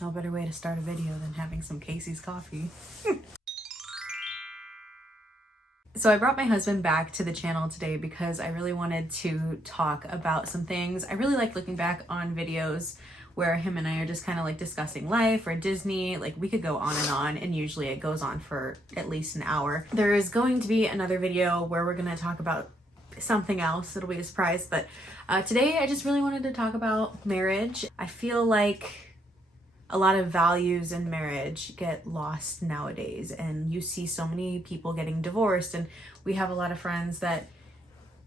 No better way to start a video than having some Casey's coffee. So I brought my husband back to the channel today because I really wanted to talk about some things. I really like looking back on videos where him and I are just kind of like discussing life or Disney. Like, we could go on, and usually it goes on for at least an hour. There is going to be another video where we're going to talk about something else. It'll be a surprise, but today I just really wanted to talk about marriage. I feel like a lot of values in marriage get lost nowadays, and you see so many people getting divorced, and we have a lot of friends that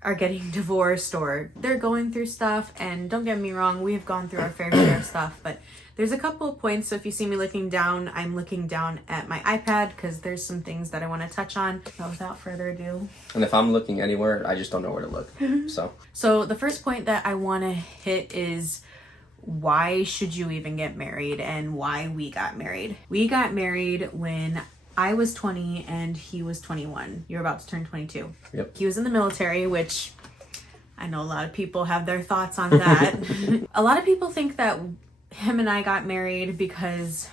are getting divorced or they're going through stuff. And don't get me wrong, we have gone through our fair share of stuff, but there's a couple of points. So if you see me looking down, I'm looking down at my iPad because there's some things that I want to touch on. So without further ado, and if I'm looking anywhere, I just don't know where to look. So the first point that I want to hit is, why should you even get married, and why we got married. We got married when I was 20 and he was 21. You're about to turn 22. Yep. He was in the military, which I know a lot of people have their thoughts on that. A lot of people think that him and I got married because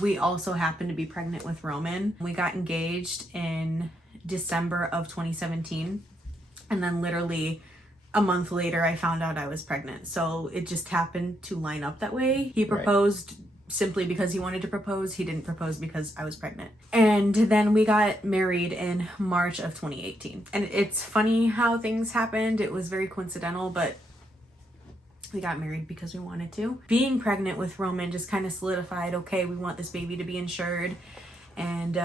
we also happened to be pregnant with Roman. We got engaged in December of 2017, and then literally a month later, I found out I was pregnant. So it just happened to line up that way. He proposed simply because he wanted to propose. He didn't propose because I was pregnant. And then we got married in March of 2018. And it's funny how things happened. It was very coincidental, but we got married because we wanted to. Being pregnant with Roman just kind of solidified, okay, we want this baby to be insured, and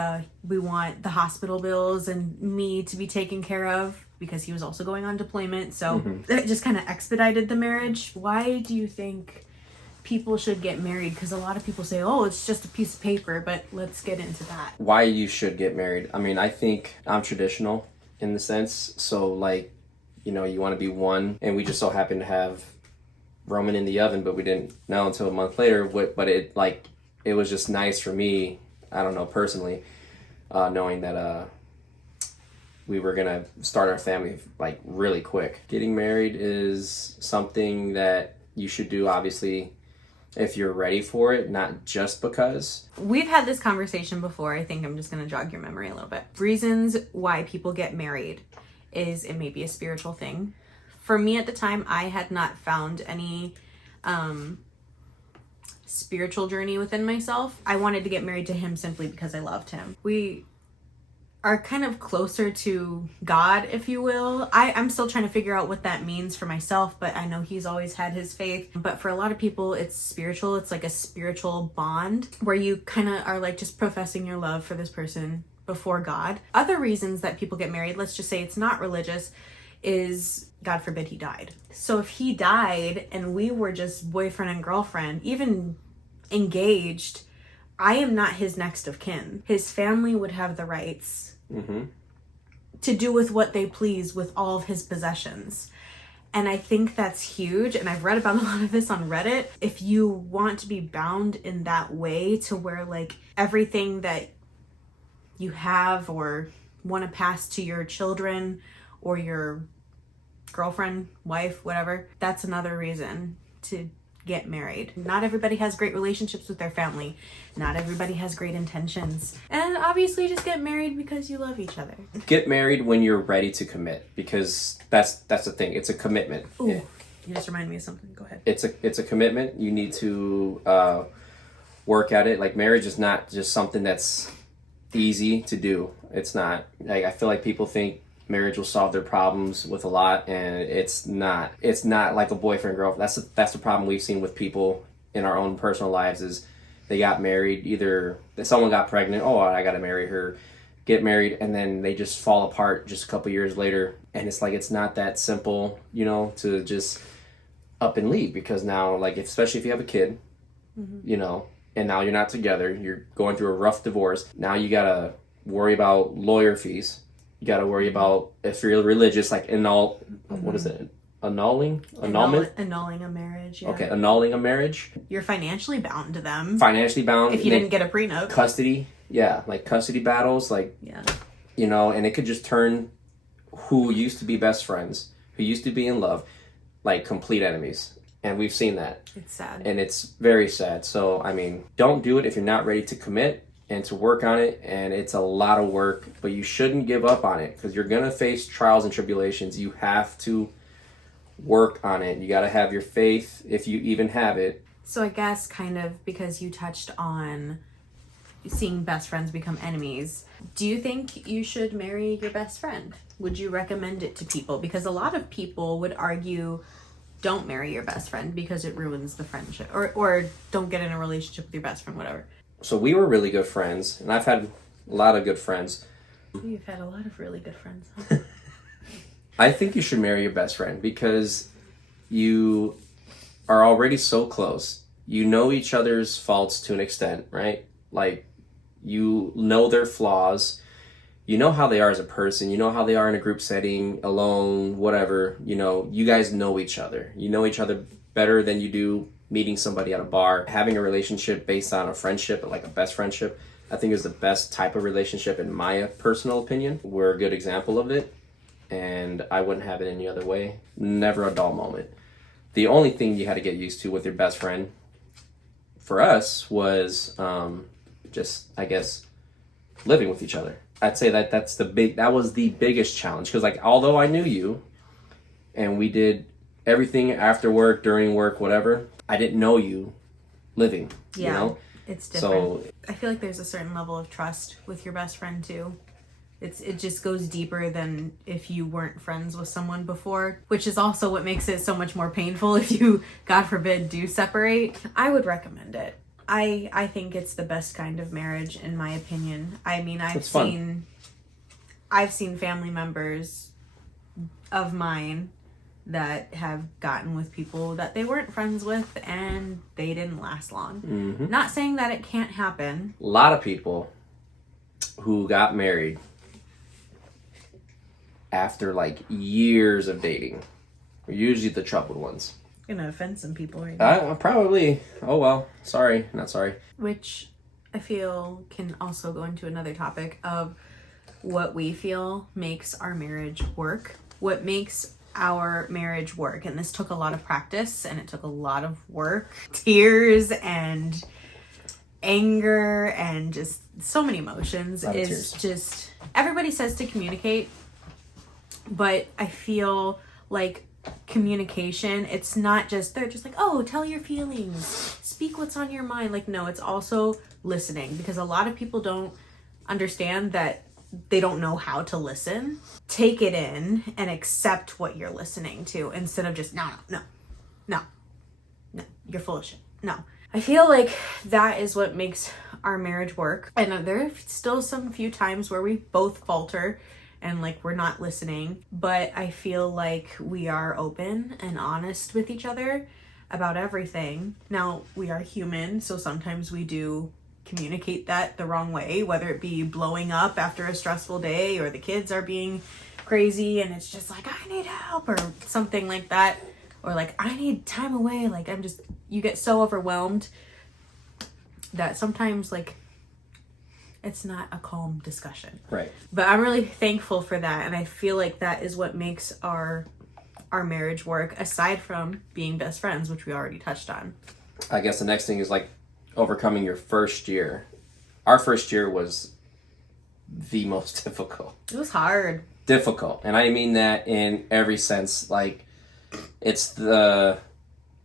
we want the hospital bills and me to be taken care of, because he was also going on deployment. So it just kind of expedited the marriage. Why do you think people should get married? Because a lot of people say, oh, it's just a piece of paper, but let's get into that. Why you should get married? I mean, I think I'm traditional in the sense. So like, you know, you want to be one, and we just so happen to have Roman in the oven, but we didn't know until a month later. But it was just nice for me, I don't know, personally, knowing that we were gonna start our family like really quick. Getting married is something that you should do, obviously, if you're ready for it, not just because. We've had this conversation before. I think I'm just gonna jog your memory a little bit. Reasons why people get married is it may be a spiritual thing. For me at the time, I had not found any spiritual journey within myself. I wanted to get married to him simply because I loved him. We are kind of closer to God, if you will. I'm still trying to figure out what that means for myself, but I know he's always had his faith. But for a lot of people, it's spiritual. It's like a spiritual bond where you kind of are like just professing your love for this person before God. Other reasons that people get married, let's just say it's not religious, is God forbid he died. So if he died and we were just boyfriend and girlfriend, even engaged, I am not his next of kin. His family would have the rights to do with what they please with all of his possessions. And I think that's huge. And I've read about a lot of this on Reddit. If you want to be bound in that way to where like everything that you have or want to pass to your children or your girlfriend, wife, whatever, that's another reason to get married. Not everybody has great relationships with their family. Not everybody has great intentions. And obviously just get married because you love each other. Get married when you're ready to commit, because that's the thing. It's a commitment. Ooh, you just reminded me of something. Go ahead. It's a commitment. You need to work at it. Like, marriage is not just something that's easy to do. It's not. Like, I feel like people think marriage will solve their problems with a lot, and it's not. It's not like a boyfriend girlfriend. That's the problem we've seen with people in our own personal lives, is they got married, either someone got pregnant, oh, I gotta marry her, get married, and then they just fall apart just a couple years later. And it's like, it's not that simple, you know, to just up and leave, because now, like, especially if you have a kid, you know, and now you're not together, you're going through a rough divorce, now you gotta worry about lawyer fees. You got to worry about, if you're religious, like what is it? Annulment? Annulling a marriage, yeah. Okay, annulling a marriage. You're financially bound to them. Financially bound. If you didn't get a prenup. Custody, yeah, like custody battles, like, yeah. You know, and it could just turn who used to be best friends, who used to be in love, like complete enemies. And we've seen that. It's sad. And it's very sad. So, I mean, don't do it if you're not ready to commit and to work on it. And it's a lot of work, but you shouldn't give up on it because you're going to face trials and tribulations. You have to work on it. You got to have your faith if you even have it. So I guess kind of because you touched on seeing best friends become enemies, do you think you should marry your best friend? Would you recommend it to people? Because a lot of people would argue don't marry your best friend because it ruins the friendship, or don't get in a relationship with your best friend, whatever. So we were really good friends, and I've had a lot of good friends. You've had a lot of really good friends, huh? I think you should marry your best friend because you are already so close. You know each other's faults to an extent, right? Like, you know their flaws. You know how they are as a person. You know how they are in a group setting, alone, whatever. You know, you guys know each other. You know each other better than you do meeting somebody at a bar. Having a relationship based on a friendship, like a best friendship, I think is the best type of relationship in my personal opinion. We're a good example of it, and I wouldn't have it any other way. Never a dull moment. The only thing you had to get used to with your best friend, for us, was just, I guess, living with each other. I'd say that that was the biggest challenge, because like, although I knew you and we did everything after work, during work, whatever, I didn't know you living. Yeah, you know? It's different. So I feel like there's a certain level of trust with your best friend too. It just goes deeper than if you weren't friends with someone before, which is also what makes it so much more painful if you, God forbid, do separate. I would recommend it. I think it's the best kind of marriage, in my opinion. I mean, I've seen family members of mine that have gotten with people that they weren't friends with, and they didn't last long. mm-hmm. Not saying that it can't happen. A lot of people who got married after like years of dating are usually the troubled ones. Gonna offend some people right now. Probably. Oh well. Sorry. Not sorry. Which I feel can also go into another topic of what we feel makes our marriage work. What makes our marriage work. And this took a lot of practice, and it took a lot of work, tears and anger and just so many emotions. Is just, everybody says to communicate, but I feel like communication, it's not just, they're just like, oh, tell your feelings, speak what's on your mind. Like, no, it's also listening, because a lot of people don't understand that they don't know how to listen. Take it in and accept what you're listening to, instead of just no, you're full of shit. No. I feel like that is what makes our marriage work. And there are still some few times where we both falter and like we're not listening, but I feel like we are open and honest with each other about everything. Now, we are human, so sometimes we do communicate that the wrong way, whether it be blowing up after a stressful day, or the kids are being crazy and it's just like, I need help, or something like that, or like, I need time away. Like, you get so overwhelmed that sometimes like it's not a calm discussion. Right. But I'm really thankful for that, and I feel like that is what makes our marriage work, aside from being best friends, which we already touched on. I guess the next thing is like overcoming your first year. Our first year was the most difficult. It was hard. Difficult. And I mean that in every sense. Like, it's it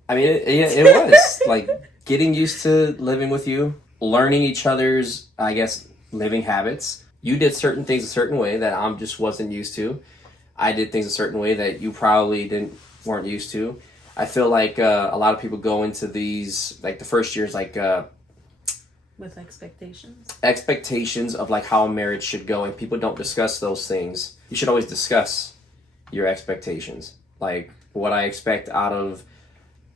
was like getting used to living with you, learning each other's, I guess, living habits. You did certain things a certain way that I just wasn't used to. I did things a certain way that you probably weren't used to. I feel like a lot of people go into these, like the first years, like with expectations of like how a marriage should go, and people don't discuss those things. You should always discuss your expectations, like what I expect out of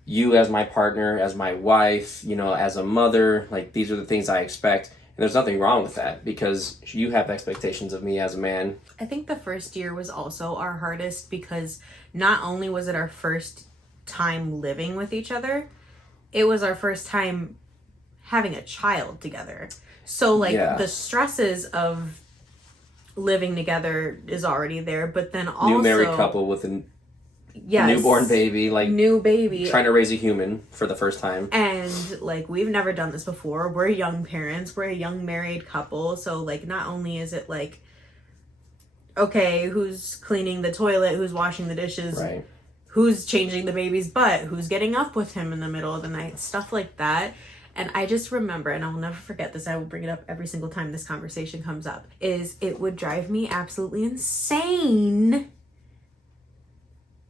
you as my partner, as my wife, as a mother. Like, these are the things I expect, and there's nothing wrong with that, because you have expectations of me as a man. I think the first year was also our hardest, because not only was it our first time living with each other, it was our first time having a child together. So like, the stresses of living together is already there, but then also new married couple with a Yes. Newborn baby, like new baby. trying to raise a human for the first time. And like we've never done this before. We're young parents. We're a young married couple. So like not only is it like, okay, who's cleaning the toilet, who's washing the dishes, Right. who's changing the baby's butt, who's getting up with him in the middle of the night, stuff like that. And I just remember, and I will never forget this, I will bring it up every single time this conversation comes up, is it would drive me absolutely insane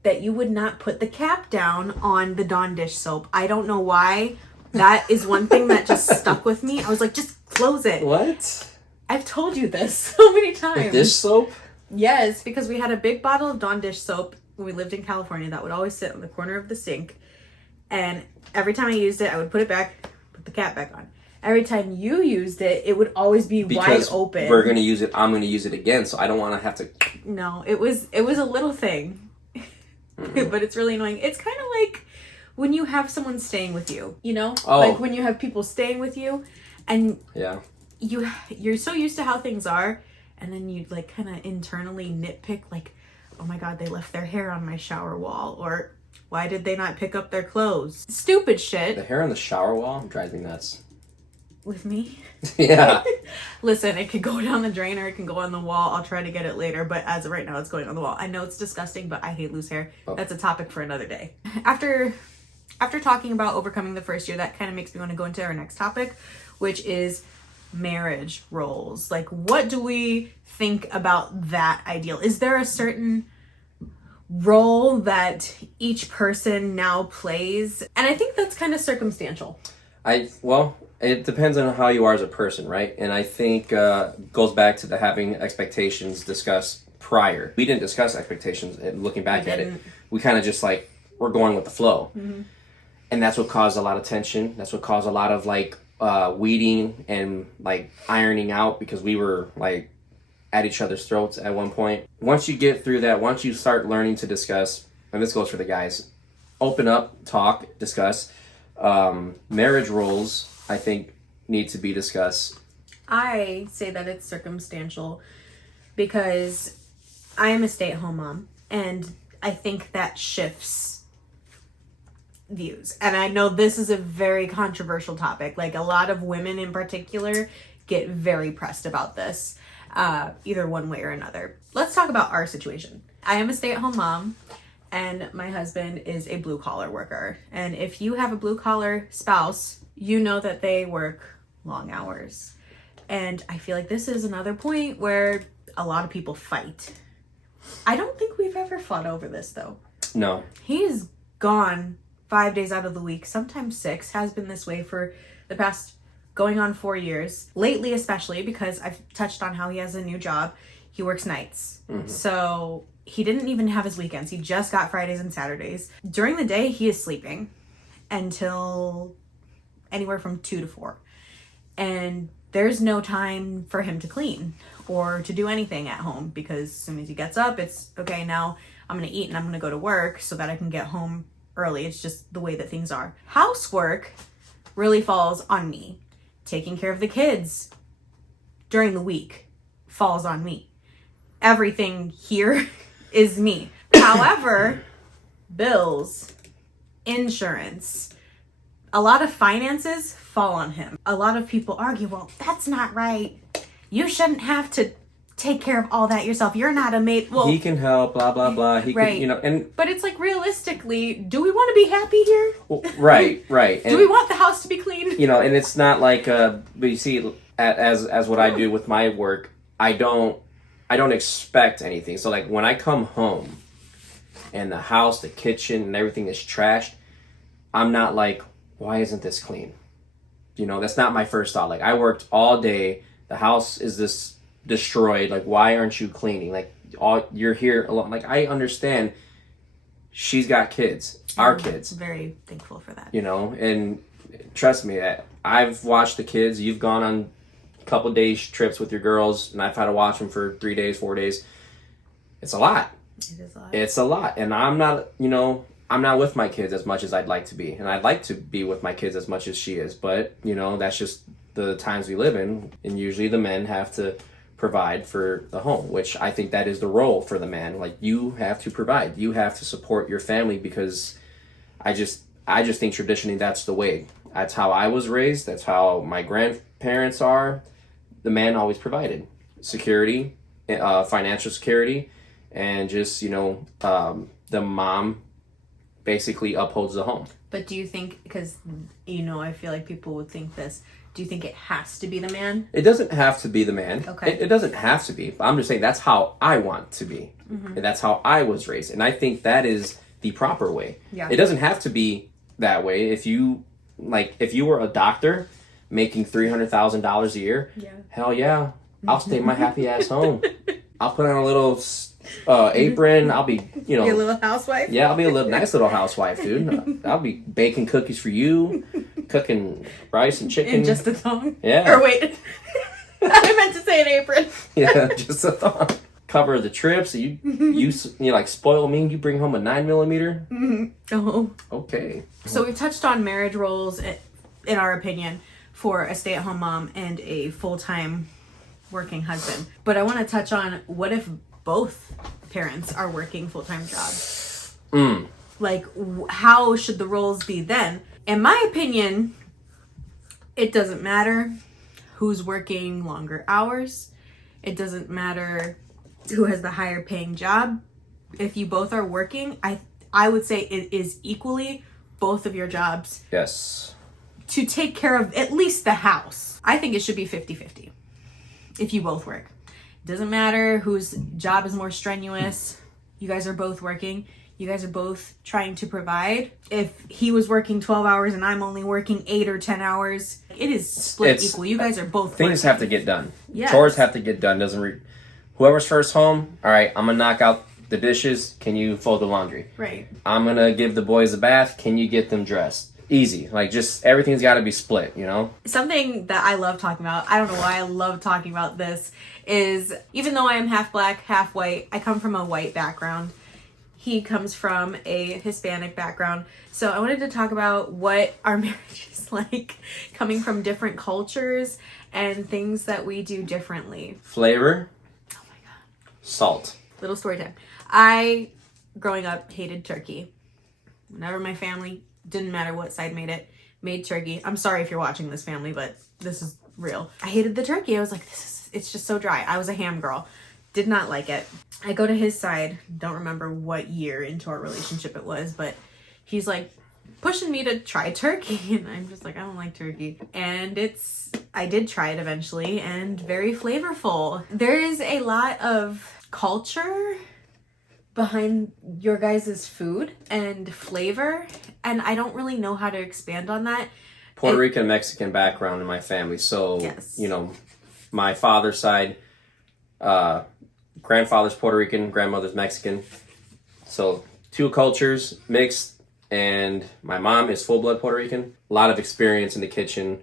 that you would not put the cap down on the Dawn dish soap. I don't know why. That is one thing that just stuck with me. I was like, just close it. What? I've told you this so many times. The dish soap? Yes, because we had a big bottle of Dawn dish soap when we lived in California that would always sit in the corner of the sink. And every time I used it, I would put it back, put the cap back on. Every time you used it, it would always be wide open. We're going to use it. I'm going to use it again, so I don't want to have to... No, it was a little thing. But it's really annoying. It's kind of like when you have someone staying with you, you know? Oh. Like when you have people staying with you and Yeah. you're so used to how things are, and then you like kind of internally nitpick like, oh my god, they left their hair on my shower wall, or why did they not pick up their clothes? Stupid shit. The hair on the shower wall drives me nuts. With me? Yeah. Listen, it could go down the drain or it can go on the wall. I'll try to get it later, but as of right now, it's going on the wall. I know it's disgusting, but I hate loose hair. Oh. That's a topic for another day. After talking about overcoming the first year, that kind of makes me want to go into our next topic, which is marriage roles. Like, what do we think about that ideal? Is there a certain role that each person now plays? And I think that's kind of circumstantial. It depends on how you are as a person, right? And I think goes back to the having expectations discussed prior. We didn't discuss expectations, and looking back at it, we kind of just like, we're going with the flow. Mm-hmm. And that's what caused a lot of tension. That's what caused a lot of like weeding and like ironing out, because we were like at each other's throats at one point. Once you get through that, once you start learning to discuss, and this goes for the guys, open up, talk, discuss. Marriage roles, I think, need to be discussed. I say that it's circumstantial because I am a stay-at-home mom, and I think that shifts views. And I know this is a very controversial topic. Like, a lot of women in particular get very pressed about this, either one way or another. Let's talk about our situation. I am a stay-at-home mom, and my husband is a blue-collar worker. And if you have a blue-collar spouse, you know that they work long hours. And I feel like this is another point where a lot of people fight. I don't think we've ever fought over this, though. No. He's gone 5 days out of the week, sometimes 6, has been this way for the past going on 4 years. Lately, especially, because I've touched on how he has a new job. He works nights. Mm-hmm. So he didn't even have his weekends. He just got Fridays and Saturdays. During the day, he is sleeping until anywhere from 2 to 4. And there's no time for him to clean or to do anything at home, because as soon as he gets up, it's okay, now I'm going to eat and I'm going to go to work so that I can get home early. It's just the way that things are. Housework really falls on me. Taking care of the kids during the week falls on me. Everything here is me. However, bills, insurance, a lot of finances fall on him. A lot of people argue, well, that's not right. You shouldn't have to take care of all that yourself. You're not a maid. Well, he can help, blah, blah, blah. He right. can, you know, and... But it's like, realistically, do we want to be happy here? Well, right. And, do we want the house to be clean? You know, and it's not like, but you see, as what I do with my work, I don't expect anything. So like when I come home and the house, the kitchen and everything is trashed, I'm not like, why isn't this clean? You know, that's not my first thought. Like, I worked all day. The house is this destroyed. Like, why aren't you cleaning? Like, you're here alone. Like, I understand she's got kids, our kids. I'm very thankful for that. You know, and trust me, I've watched the kids. You've gone on a couple days trips with your girls, and I've had to watch them for 3 days, 4 days. It's a lot. It is a lot. It's a lot. And I'm not, you know, I'm not with my kids as much as I'd like to be. And I'd like to be with my kids as much as she is. But, you know, that's just the times we live in. And usually the men have to provide for the home, which I think that is the role for the man. Like, you have to provide, you have to support your family, because I just think traditionally that's the way. That's how I was raised. That's how my grandparents are. The man always provided security, financial security, and just, the mom basically upholds the home. But do you think, because, I feel like people would think this, do you think it has to be the man? It doesn't have to be the man. Okay. It doesn't have to be. But I'm just saying that's how I want to be. Mm-hmm. And that's how I was raised. And I think that is the proper way. Yeah. It doesn't have to be that way. If you were a doctor making $300,000 a year, hell yeah, I'll stay my happy ass home. I'll put on a little apron. I'll be, Be a little housewife? Yeah, I'll be a nice little housewife, dude. I'll be baking cookies for you, cooking rice and chicken. In just a thong? Yeah. Or wait, I meant to say an apron. Yeah, just a thong. Cover the trips. You like spoil me. You bring home a 9mm. Mm-hmm. Oh. Okay. So we've touched on marriage roles, in our opinion, for a stay-at-home mom and a full-time working husband. But I want to touch on, what if both parents are working full-time jobs? Like, how should the roles be then? In my opinion, it doesn't matter who's working longer hours. It doesn't matter who has the higher paying job. If you both are working, I would say it is equally both of your jobs. Yes. To take care of at least the house. I think it should be 50-50 if you both work. It doesn't matter whose job is more strenuous. You guys are both working. You guys are both trying to provide. If he was working 12 hours and I'm only working 8 or 10 hours, it is split equal. You guys are both things working. have to get done. Yes. Chores have to get done. Whoever's first home, all right, I'm going to knock out the dishes. Can you fold the laundry? Right. I'm going to give the boys a bath. Can you get them dressed? Easy. Like, just everything's got to be split, Something that I love talking about, I don't know why I love talking about this, is even though I am half black, half white, I come from a white background. He comes from a Hispanic background. So I wanted to talk about what our marriage is like, coming from different cultures and things that we do differently. Flavor. Oh my God. Salt. Little story time. I, growing up, hated turkey. Whenever my family, didn't matter what side made turkey. I'm sorry if you're watching this, family, but this is real. I hated the turkey. I was like, it's just so dry. I was a ham girl. Did not like it. I go to his side. Don't remember what year into our relationship it was, but he's like pushing me to try turkey. And I'm just like, I don't like turkey. And I did try it eventually, and very flavorful. There is a lot of culture behind your guys' food and flavor, and I don't really know how to expand on that. Puerto Rican, Mexican background in my family. So, yes. My father's side, grandfather's Puerto Rican, grandmother's Mexican. So 2 cultures mixed, and my mom is full-blood Puerto Rican. A lot of experience in the kitchen,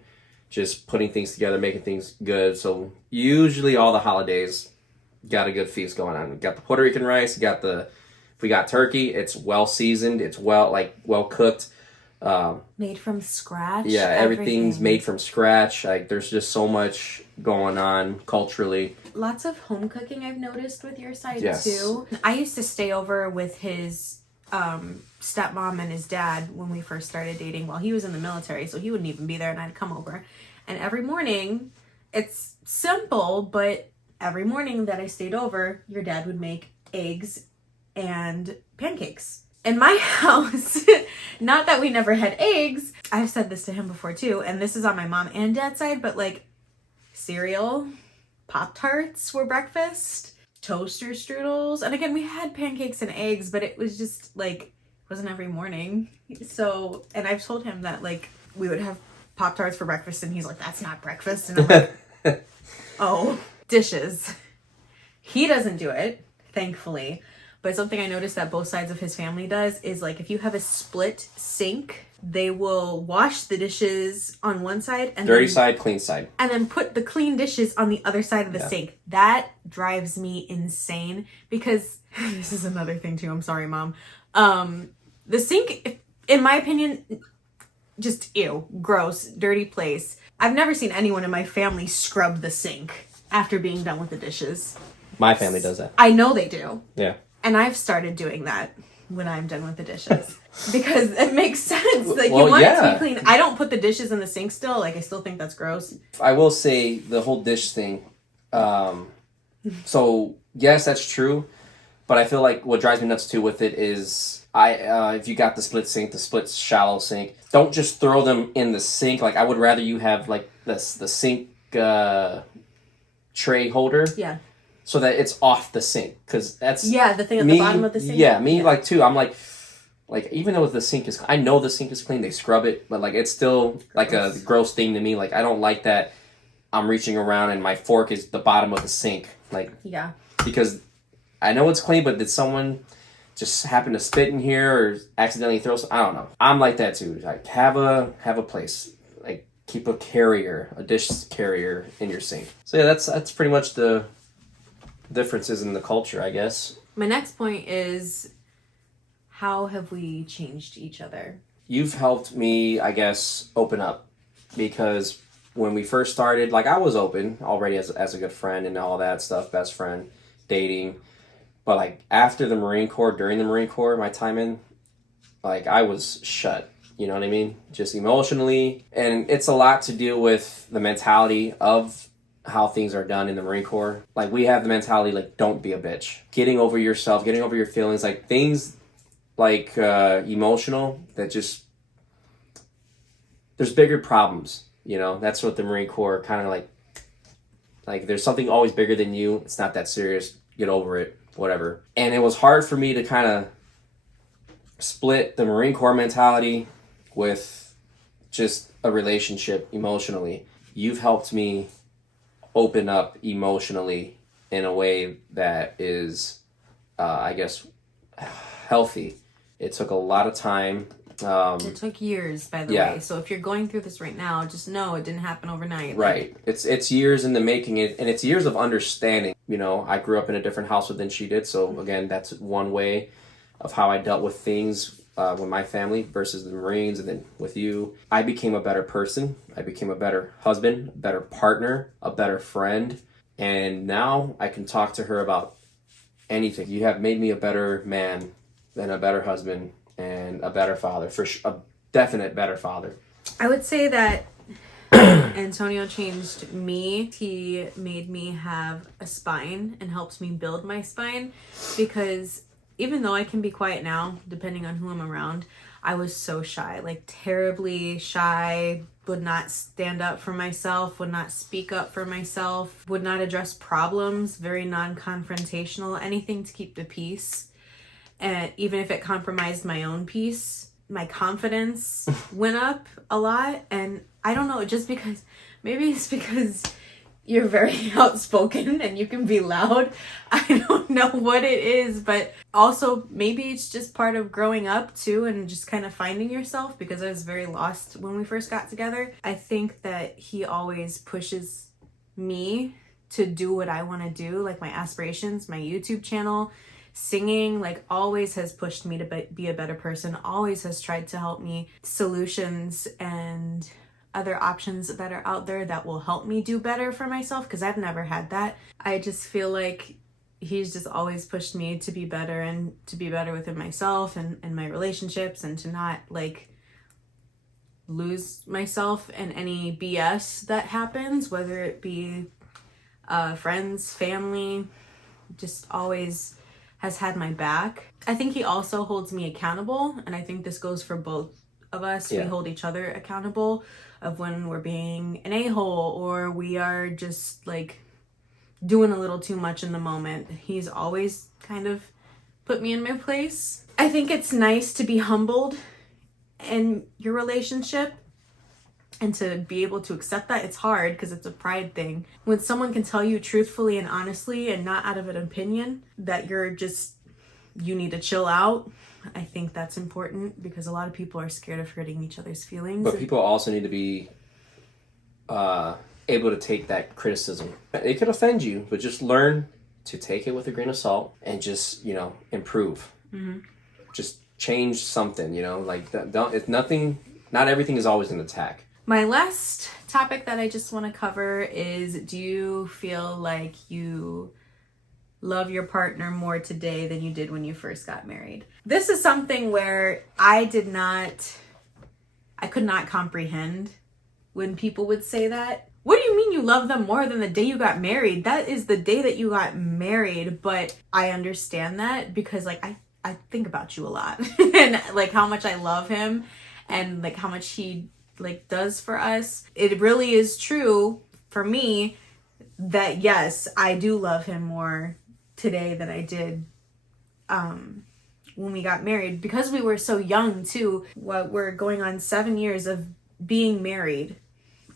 just putting things together, making things good. So usually all the holidays, got a good feast going on. We got the Puerto Rican rice, if we got turkey, it's well seasoned, it's well cooked. Made from scratch. Yeah, everything's made from scratch. Like, there's just so much going on culturally. Lots of home cooking I've noticed with your side yes. too. I used to stay over with his stepmom and his dad when we first started dating while he was in the military, so he wouldn't even be there, and I'd come over. And every morning, it's simple, but every morning that I stayed over, your dad would make eggs and pancakes. In my house, not that we never had eggs, I've said this to him before too, and this is on my mom and dad's side, but like cereal, Pop-Tarts were breakfast, toaster strudels, and again, we had pancakes and eggs, but it was just like, it wasn't every morning. So, and I've told him that like we would have Pop-Tarts for breakfast, and he's like, that's not breakfast. And I'm like, oh, dishes. He doesn't do it, thankfully. But something I noticed that both sides of his family does is like if you have a split sink, they will wash the dishes on one side and dirty side, clean side. And then put the clean dishes on the other side of the sink. That drives me insane because this is another thing too. I'm sorry, Mom. The sink, in my opinion, just ew, gross, dirty place. I've never seen anyone in my family scrub the sink. after being done with the dishes. My family does that. I know they do. Yeah. And I've started doing that when I'm done with the dishes. Because it makes sense. Like, Well, you want it yeah. to be clean. I don't put the dishes in the sink still. Like, I still think that's gross. I will say the whole dish thing. So, yes, that's true. But I feel like what drives me nuts too with it is if you got the split shallow sink, don't just throw them in the sink. Like, I would rather you have like the sink tray holder. Yeah. So that it's off the sink, because that's the thing at the bottom of the sink. Yeah, like too. I'm like even though the sink is, I know the sink is clean. They scrub it, but like it's still like a gross thing to me. Like I don't like that. I'm reaching around and my fork is the bottom of the sink. Like because I know it's clean, but did someone just happen to spit in here or accidentally throw some? I don't know. I'm like that too. Like have a place. Like keep a dish carrier in your sink. So yeah, that's pretty much the differences in the culture, I guess. My next point is, how have we changed each other? You've helped me, I guess, open up, because when we first started, like I was open already as a good friend and all that stuff, best friend, dating. But like after the Marine Corps, during the Marine Corps, my time in, like I was shut. You know what I mean? Just emotionally. And it's a lot to deal with the mentality of how things are done in the Marine Corps. Like we have the mentality like, don't be a bitch. Getting over yourself, getting over your feelings, like things like emotional that just, there's bigger problems, you know? That's what the Marine Corps kind of like there's something always bigger than you. It's not that serious. Get over it, whatever. And it was hard for me to kind of split the Marine Corps mentality with just a relationship emotionally. You've helped me open up emotionally in a way that is, I guess, healthy. It took a lot of time. It took years, by the way. So if you're going through this right now, just know it didn't happen overnight. Right. It's years in the making, and it's years of understanding. You know, I grew up in a different household than she did. So again, that's one way of how I dealt with things with my family versus the Marines, and then with you. I became a better person. I became a better husband, a better partner, a better friend. And now I can talk to her about anything. You have made me a better man and a better husband and a better father, a definite better father. I would say that Antonio changed me. He made me have a spine and helps me build my spine, because even though I can be quiet now, depending on who I'm around, I was so shy, like terribly shy, would not stand up for myself, would not speak up for myself, would not address problems, very non-confrontational, anything to keep the peace. And even if it compromised my own peace, my confidence went up a lot. And I don't know, maybe it's because you're very outspoken and you can be loud. I don't know what it is, but also maybe it's just part of growing up too, and just kind of finding yourself, because I was very lost when we first got together. I think that he always pushes me to do what I want to do, like my aspirations, my YouTube channel, singing, like always has pushed me to be a better person, always has tried to help me solutions and other options that are out there that will help me do better for myself, because I've never had that. I just feel like he's just always pushed me to be better, and to be better within myself and my relationships, and to not like lose myself in any BS that happens, whether it be friends, family, just always has had my back. I think he also holds me accountable, and I think this goes for both of us. We hold each other accountable of when we're being an a-hole or we are just like doing a little too much in the moment. He's always kind of put me in my place. I think it's nice to be humbled in your relationship and to be able to accept that. It's hard because it's a pride thing. When someone can tell you truthfully and honestly and not out of an opinion that you need to chill out, I think that's important, because a lot of people are scared of hurting each other's feelings. But people also need to be able to take that criticism. It could offend you, but just learn to take it with a grain of salt and just, improve. Mm-hmm. Just change something, like it's nothing. Not everything is always an attack. My last topic that I just want to cover is, do you feel like you love your partner more today than you did when you first got married? This is something where I could not comprehend when people would say that. What do you mean you love them more than the day you got married? That is the day that you got married. But I understand that because like I think about you a lot and like how much I love him and like how much he like does for us. It really is true for me that yes, I do love him more today than I did when we got married, because we were so young too. We're going on 7 years of being married.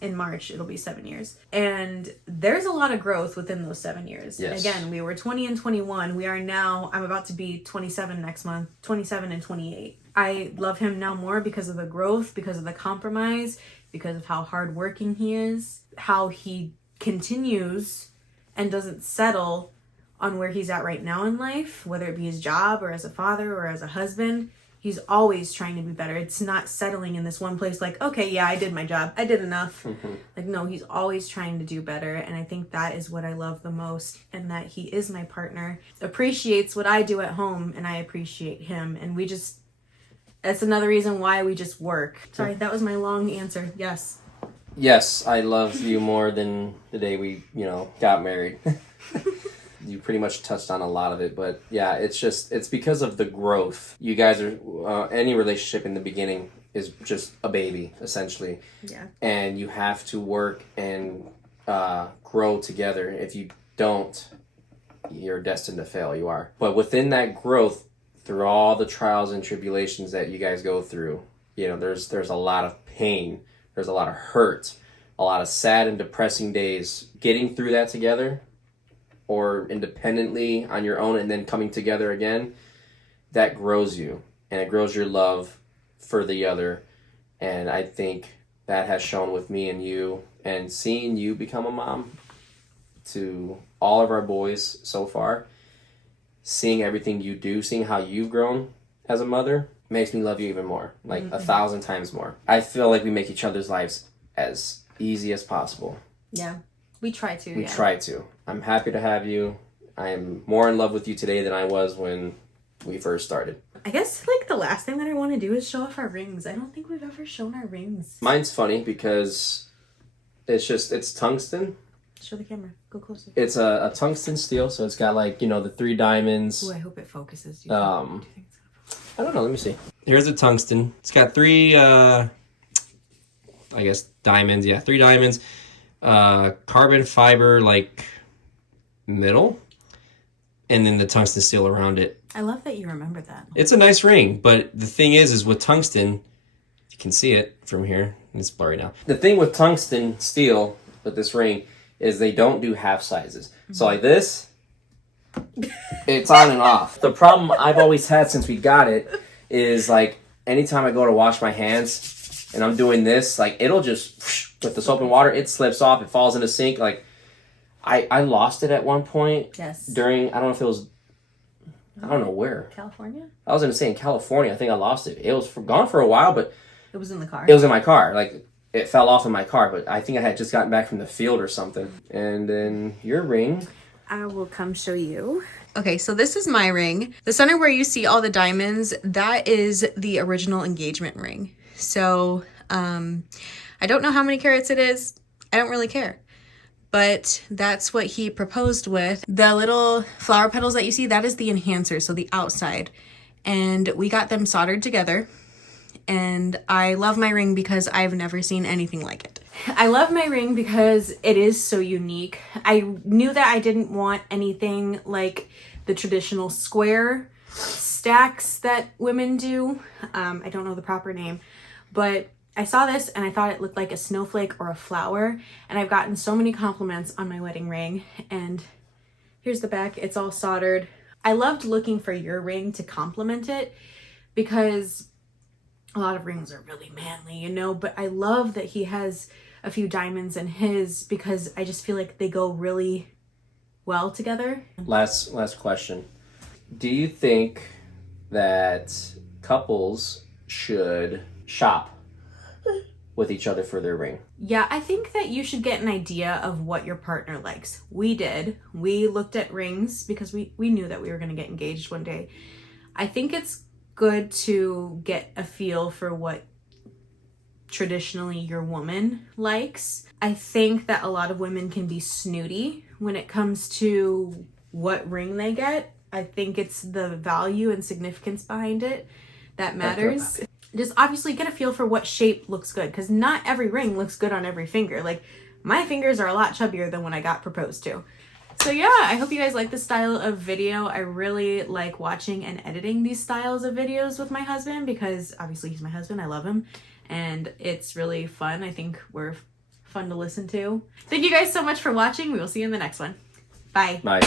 In March it'll be 7 years, and there's a lot of growth within those 7 years. Yes. Again, we were 20 and 21. We are now, I'm about to be 27 next month, 27 and 28. I love him now more because of the growth, because of the compromise, because of how hardworking he is, how he continues and doesn't settle on where he's at right now in life, whether it be his job or as a father or as a husband. He's always trying to be better. It's not settling in this one place like, okay, yeah, I did my job. I did enough. Like, no, he's always trying to do better. And I think that is what I love the most. And that he is my partner, appreciates what I do at home, and I appreciate him. And we just, that's another reason why we just work. Sorry, that was my long answer. Yes. Yes, I love you more than the day we, got married. You pretty much touched on a lot of it, but yeah, it's because of the growth. You guys are, any relationship in the beginning is just a baby, essentially. Yeah. And you have to work and grow together. If you don't, you're destined to fail. You are. But within that growth, through all the trials and tribulations that you guys go through, there's a lot of pain. There's a lot of hurt, a lot of sad and depressing days. Getting through that together, or independently on your own, and then coming together again, that grows you, and it grows your love for the other. And I think that has shown with me and you, and seeing you become a mom to all of our boys so far, seeing everything you do, seeing how you've grown as a mother, makes me love you even more, like 1,000 times more. I feel like we make each other's lives as easy as possible. Yeah. We try to. We try to. I'm happy to have you. I am more in love with you today than I was when we first started. I guess like the last thing that I want to do is show off our rings. I don't think we've ever shown our rings. Mine's funny because it's tungsten. Show the camera. Go closer. It's a tungsten steel, so it's got like, the 3 diamonds. Ooh, I hope it focuses. Do you think it's gonna focus? I don't know. Let me see. Here's a tungsten. It's got 3, I guess, diamonds. Yeah, 3 diamonds. Carbon fiber like middle, and then the tungsten steel around it. I love that you remember that. It's a nice ring, but the thing is with tungsten, you can see it from here, and it's blurry now. The thing with tungsten steel with this ring is they don't do half sizes. So like this, it's on and off. The problem I've always had since we got it is like anytime I go to wash my hands and I'm doing this, like it'll just, with the soap and water, it slips off, it falls in the sink. Like I lost it at one point. Yes. During, I don't know if it was, I don't know where. California? I was going to say in California. I think I lost it. It was gone for a while, but it was in the car. It was in my car. Like it fell off in my car, but I think I had just gotten back from the field or something. And then your ring. I will come show you. Okay, so this is my ring. The center where you see all the diamonds, that is the original engagement ring. So, I don't know how many carats it is. I don't really care. But that's what he proposed with. The little flower petals that you see, that is the enhancer, so the outside. And we got them soldered together. And I love my ring because I've never seen anything like it. I love my ring because it is so unique. I knew that I didn't want anything like the traditional square stacks that women do. I don't know the proper name, but I saw this and I thought it looked like a snowflake or a flower, and I've gotten so many compliments on my wedding ring. And here's the back, it's all soldered. I loved looking for your ring to complement it because a lot of rings are really manly, but I love that he has a few diamonds in his because I just feel like they go really well together. Last question. Do you think that couples should shop with each other for their ring. Yeah, I think that you should get an idea of what your partner likes. We did. We looked at rings because we knew that we were going to get engaged one day. I think it's good to get a feel for what traditionally your woman likes. I think that a lot of women can be snooty when it comes to what ring they get. I think it's the value and significance behind it that matters. Just obviously get a feel for what shape looks good, because not every ring looks good on every finger. Like, my fingers are a lot chubbier than when I got proposed to. So yeah, I hope you guys like this style of video. I really like watching and editing these styles of videos with my husband, because obviously he's my husband, I love him, and it's really fun. I think we're fun to listen to. Thank you guys so much for watching. We will see you in the next one. Bye. Bye.